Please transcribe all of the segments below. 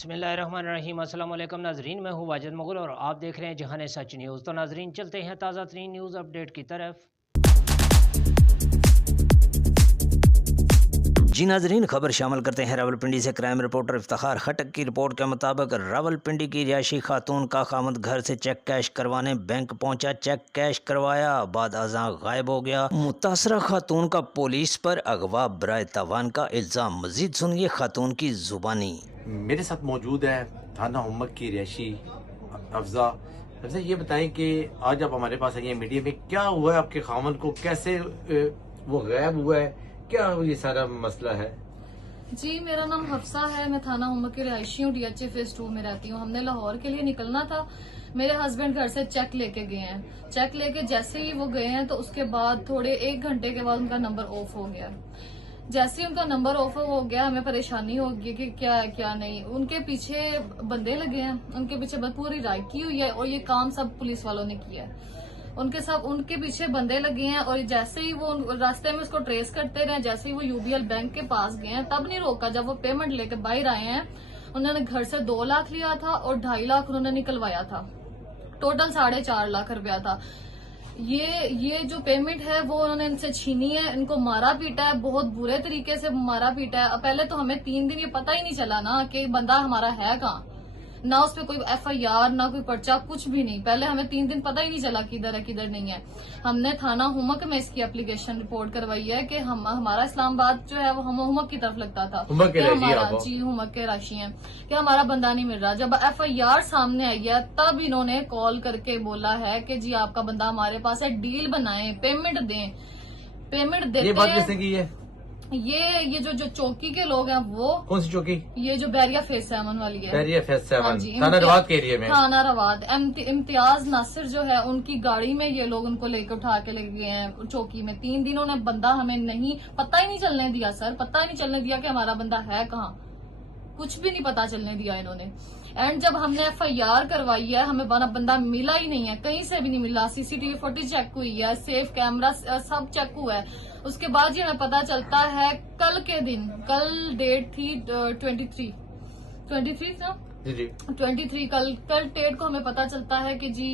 बिस्मिल्लाहिर्रहमानिर्रहीम। अस्सलाम वालेकुम नाजरीन, मैं हूँ वाजिद मुगल और आप देख रहे हैं जहान सच न्यूज़। तो नाजरीन चलते हैं ताज़ा तरीन न्यूज़ अपडेट की तरफ। जी नाजरीन, खबर शामिल करते हैं रावलपिंडी से। क्राइम रिपोर्टर इफ्तिखार खटक की रिपोर्ट के मुताबिक रावलपिंडी की रिहायशी खातून का खामद घर से चेक कैश करवाने बैंक पहुंचा। चेक कैश करवाया, बाद अज़ां गायब हो गया। मुतासरा खातून का पुलिस पर अगवा बराए तावान का इल्ज़ाम। मजीद सुनिए खातून की जुबानी। मेरे साथ मौजूद है थाना हुम्मक की रिहायशी अफजा। अफजा, ये बताएं कि आज आप हमारे पास आई हैं मीडिया में, क्या हुआ है आपके खामन को, कैसे वो गायब हुआ है, क्या ये सारा मसला है? जी, मेरा नाम हफ्सा है, मैं थाना हुम्मक की रिहायशी हूँ, DHA फेज 2 में रहती हूँ। हमने लाहौर के लिए निकलना था। मेरे हस्बैंड घर से चेक लेके गए हैं। चेक लेके जैसे ही वो गए हैं तो उसके बाद थोड़े 1 घंटे के बाद उनका नंबर ऑफ हो गया। जैसे ही उनका नंबर ऑफ हो गया हमें परेशानी होगी कि क्या है क्या नहीं। उनके पीछे बंदे लगे हैं, उनके पीछे पूरी राइड की हुई है और ये काम सब पुलिस वालों ने किया है। उनके पीछे बंदे लगे हैं और जैसे ही वो रास्ते में उसको ट्रेस करते रहे, जैसे ही वो UBL बैंक के पास गए हैं तब नहीं रोका। जब वो पेमेंट लेके बाहर आए हैं, उन्होंने घर से 2 लाख लिया था और 2.5 लाख उन्होंने निकलवाया था। टोटल 4.5 लाख रुपया था। ये जो पेमेंट है वो उन्होंने इनसे छीनी है, इनको मारा पीटा है, बहुत बुरे तरीके से मारा पीटा है। पहले तो हमें 3 दिन ये पता ही नहीं चला ना कि बंदा हमारा है कहाँ, ना उस पर कोई FIR ना कोई पर्चा, कुछ भी नहीं। पहले हमें 3 दिन पता ही नहीं चला किधर है किधर नहीं है। हमने थाना हुम्मक में इसकी एप्लीकेशन रिपोर्ट करवाई है कि हमारा इस्लामाबाद जो है वो हम हुम्मक की तरफ लगता था। हुम्मक के जी, हुम्मक के राशि है कि हमारा बंदा नहीं मिल रहा। जब FIR सामने आई है तब इन्होंने कॉल करके बोला है कि जी आपका बंदा हमारे पास है, डील बनाए, पेमेंट दें। पेमेंट देते ये बात किसने की है? ये जो चौकी के लोग हैं वो। कौन सी चौकी? ये जो बैरिया फेज 7 वाली है। बैरिया फेज 7 हाँ जी, थाना रवाद के एरिया में। थाना रवाद। इम्तियाज नासिर जो है उनकी गाड़ी में ये लोग उनको लेकर उठा के ले गए हैं चौकी में। 3 दिन उन्होंने बंदा हमें नहीं पता ही नहीं चलने दिया सर, पता ही नहीं चलने दिया कि हमारा बंदा है कहाँ, कुछ भी नहीं पता चलने दिया इन्होंने। एंड जब हमने FIR करवाई है हमें बंदा मिला ही नहीं है, कहीं से भी नहीं मिला। CCTV फुटेज चेक हुई है, सेफ कैमरा सब चेक हुआ है। उसके बाद ही हमें पता चलता है कल के दिन, कल डेट थी 23 था जी 23, कल डेट को हमें पता चलता है कि जी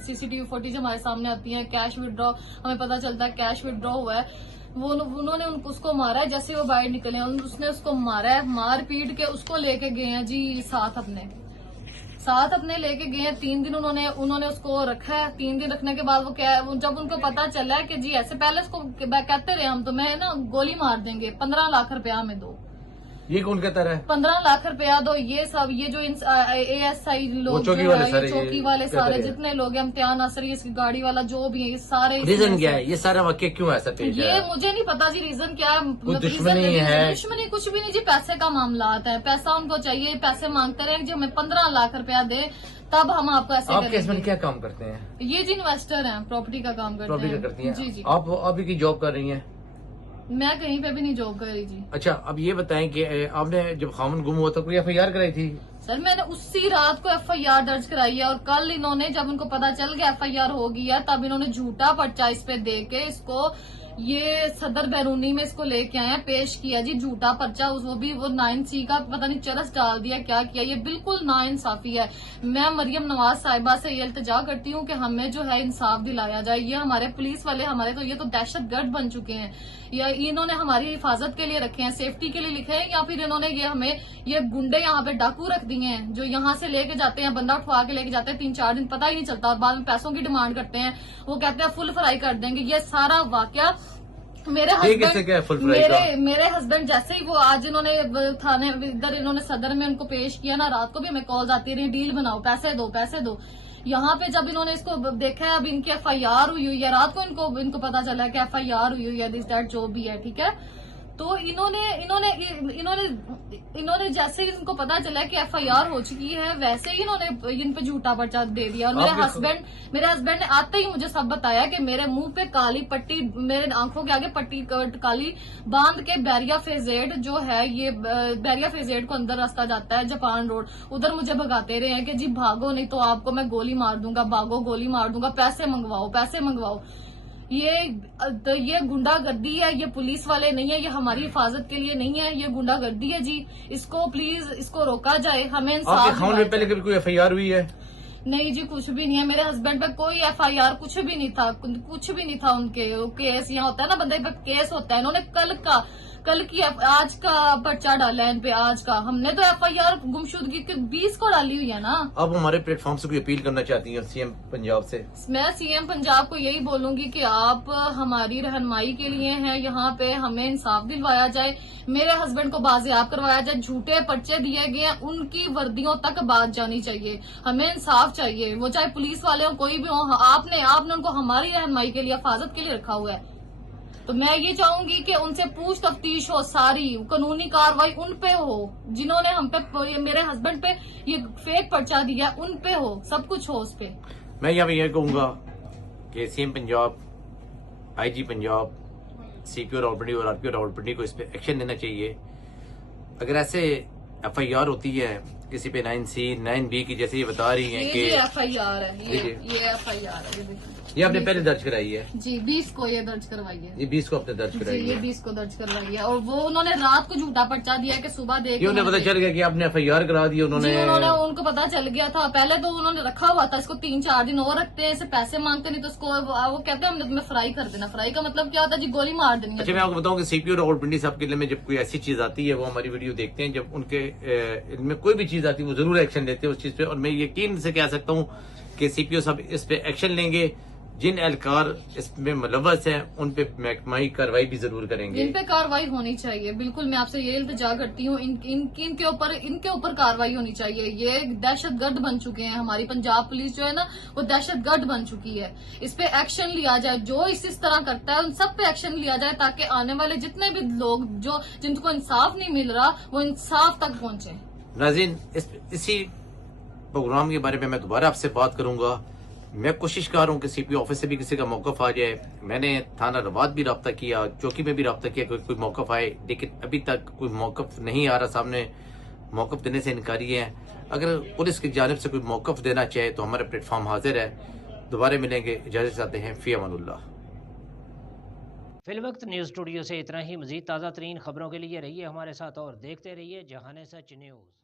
CCTV फुटेज हमारे सामने आती है। कैश विड्रॉ हमें पता चलता है, कैश विड्रॉ हुआ है। उन्होंने उसको मारा है। जैसे वो बाहर निकले उसने उसको मारा है, मार पीट के उसको लेके गए हैं जी साथ अपने लेके गए हैं। 3 दिन उन्होंने उसको रखा है। 3 दिन रखने के बाद वो क्या है, जब उनको पता चला है कि जी ऐसे पहले उसको कहते रहे हम तुम्हें ना गोली मार देंगे, 15 लाख रुपया हमें दो। ये कौन कहता है? 15 लाख रुपया दो। ये सब ये जो ASI लोग चौकी वाले सारे जितने लोग हैं, इम्तियाज नासिर, इसकी गाड़ी वाला जो भी है, ये सारे। रीजन क्या है? ये सारा वाक्य क्यों ऐसा पेश है? ये मुझे नहीं पता जी रीजन क्या है। दुश्मनी है? दुश्मनी कुछ भी नहीं जी, पैसे का मामला आता है। पैसा उनको चाहिए, पैसे मांगते रहे जी हमें 15 लाख रुपया दे तब हम आपको ऐसे। आपके हस्बैंड क्या काम करते हैं? ये जी इन्वेस्टर हैं, प्रॉपर्टी का काम करती हैं। जी। आप अभी की जॉब कर रही हैं? मैं कहीं पे भी नहीं जॉब कर रही जी। अच्छा, अब ये बताएं कि आपने जब खामन गुम हुआ था कोई FIR कराई थी? सर मैंने उसी रात को FIR दर्ज कराई है और कल इन्होंने जब उनको पता चल गया FIR हो गई है तब इन्होंने झूठा पर्चा इस पे दे के इसको ये सदर बैरूनी में इसको लेके आए हैं, पेश किया जी झूठा पर्चा। वो 9C का पता नहीं चरस डाल दिया, क्या किया। ये बिल्कुल नाइंसाफी है। मैं मरियम नवाज साहिबा से ये इल्तिजा करती हूँ कि हमें जो है इंसाफ दिलाया जाए। ये हमारे पुलिस वाले ये तो दहशतगर्द बन चुके हैं। या इन्होंने हमारी हिफाजत के लिए रखे हैं, सेफ्टी के लिए लिखे हैं, या फिर इन्होंने ये गुंडे यहाँ पे डाकू रख दिए हैं जो यहाँ से लेके जाते हैं, बंदा उठवा के लेके जाते हैं, 3-4 दिन पता ही नहीं चलता और बाद में पैसों की डिमांड करते हैं। वो कहते हैं फुल फ्राई कर देंगे। ये सारा वाकया मेरे हस्बैंड जैसे ही वो आज इन्होंने थाने इधर इन्होंने सदर में उनको पेश किया ना, रात को भी हमें कॉल्स आती रही, डील बनाओ, पैसे दो। यहाँ पे जब इन्होंने इसको देखा है, अब इनकी FIR हुई है, रात को इनको पता चला है कि FIR हुई है, दिस दैट जो भी है, ठीक है। तो इन्होंने जैसे ही इनको पता चला कि FIR हो चुकी है वैसे ही इन्होंने इन पे झूठा पर्चा दे दिया। और मेरे हस्बैंड ने आते ही मुझे सब बताया कि मेरे मुंह पे काली पट्टी, मेरे आंखों के आगे पट्टी काली बांध के बैरिया फेज 8 जो है, ये बैरिया फेज 8 को अंदर रास्ता जाता है जापान रोड, उधर मुझे भगाते रहे हैं कि जी भागो नहीं तो आपको मैं गोली मार दूंगा, भागो गोली मार दूंगा, पैसे मंगवाओ। ये गुंडागर्दी है, ये पुलिस वाले नहीं है, ये हमारी हिफाजत के लिए नहीं है, ये गुंडागर्दी है जी। इसको प्लीज इसको रोका जाए, हमें आपके इंसाफ खामन में पहले कभी कोई FIR हुई है? नहीं जी, कुछ भी नहीं है। मेरे हस्बैंड पे कोई FIR कुछ भी नहीं था, कुछ भी नहीं था उनके। केस यहाँ होता है ना, बंदे पे केस होता है, इन्होंने कल की आज का पर्चा डाला है इन पे, आज का। हमने तो FIR गुमशुदगी के 20 को डाली हुई है ना। अब हमारे प्लेटफॉर्म से कोई अपील करना चाहती हैं CM पंजाब से? मैं CM पंजाब को यही बोलूंगी कि आप हमारी रहनुमाई के लिए हैं यहाँ पे, हमें इंसाफ दिलवाया जाए, मेरे हस्बैंड को बाजियाब करवाया जाए। झूठे पर्चे दिए गए हैं, उनकी वर्दियों तक बात जानी चाहिए, हमें इंसाफ चाहिए, वो चाहे पुलिस वाले हो कोई भी हो। आपने उनको हमारी रहनुमाई के लिए, हिफाजत के लिए रखा हुआ है, तो मैं ये चाहूंगी कि उनसे पूछ तफ्तीश हो, सारी कानूनी कार्रवाई उन पे हो, जिन्होंने हम पे, मेरे हस्बैंड पे ये फेक पर्चा दिया, उन पे हो, सब कुछ हो उस पे। मैं यहाँ पे ये कहूंगा कि CM Punjab, IG Punjab, CPO Rawalpindi और RPO रावलपिंडी को इस पे एक्शन लेना चाहिए। अगर ऐसे FIR होती है किसी पे 9C 9B की, जैसे ये बता रही हैं कि FIR है, ये FIR है, ये देखिए, ये आपने पहले दर्ज कराई है जी 20 को ये दर्ज करवाई है, ये 20 को आपने दर्ज जी कराई ये है। 20 को दर्ज करवाई है। और वो उन्होंने रात को झूठा पर्चा दिया कि सुबह देख ये उन्हें पता चल गया कि आपने FIR करा दी उन्होंने? उनको पता चल गया था। पहले तो उन्होंने रखा हुआ था इसको, 3-4 दिन और रखते हैं, इसे पैसे मांगते नहीं तो उसको वो कहते हैं हमने तुम्हें फ्राई कर देना। फ्राई का मतलब क्या होता है जी? गोली मार देनी। अच्छा, मैं आपको बताऊं कि CPO रावलपिंडी साहब के लिए में जब कोई ऐसी चीज आती है, वो हमारी वीडियो देखते हैं, जब उनके इनमें कोई भी चीज आती है वो जरूर एक्शन लेते हैं उस चीज पे। और मैं यकीन से कह सकता हूँ कि CPO साहब इस पे एक्शन लेंगे। जिन एहलकार इसमें मुलव्वस हैं उन पे महकमाई कार्रवाई भी जरूर करेंगे। इन पे कार्रवाई होनी चाहिए, बिल्कुल। मैं आपसे ये इल्तिजा करती हूँ, इनके ऊपर कार्रवाई होनी चाहिए। ये दहशतगर्द बन चुके हैं, हमारी पंजाब पुलिस जो है ना वो दहशतगर्द बन चुकी है। इस पे एक्शन लिया जाए, जो इस तरह करता है उन सब पे एक्शन लिया जाए, ताकि आने वाले जितने भी लोग जिनको इंसाफ नहीं मिल रहा वो इंसाफ तक पहुंचे। नाज़रीन, इसी प्रोग्राम के बारे में मैं दोबारा आपसे बात करूंगा। मैं कोशिश कर रहा हूँ कि CPO ऑफिस से भी किसी का मौकफ आ जाए। मैंने थाना रवात भी रब्ता किया, चौकी में भी रब्ता किया कि कोई मौकफ आए, लेकिन अभी तक कोई मौकफ नहीं आ रहा सामने। मौकफ देने से इनकारी है। अगर पुलिस की जानिब से कोई मौकफ देना चाहे तो हमारा प्लेटफॉर्म हाजिर है। दोबारा मिलेंगे, इजाजत चाहते हैं, फी अमानुल्लाह। फिलवक्त न्यूज़ स्टूडियो से इतना ही। मज़ीद ताज़ा तरीन खबरों के लिए रहिए हमारे साथ और देखते रहिए जहान सच न्यूज़।